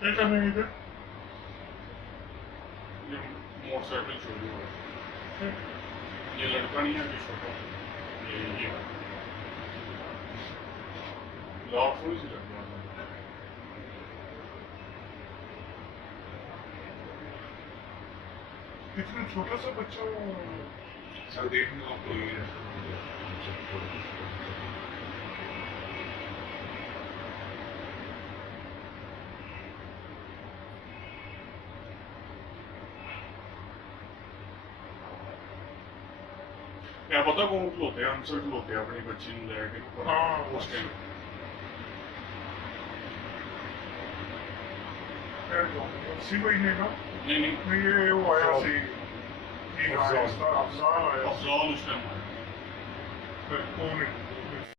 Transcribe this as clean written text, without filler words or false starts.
क्या करने गए थे? ये मोटरसाइकिल चोरी हुआ। ये लड़का नहीं है, ये छोटा ये लॉक थोड़ी सी लगवा। इतना छोटा सा बच्चा सर देखने को कोई है। क्या पता कौन खलोते हैं, आंसर खलोते हैं अपनी बच्ची ने लेके हाँ। उस टाइम इसी महीने का नहीं नहीं, ये वो आया सी अफजाल। अफजाल आया अफजाल उस टाइम आया। कौन है?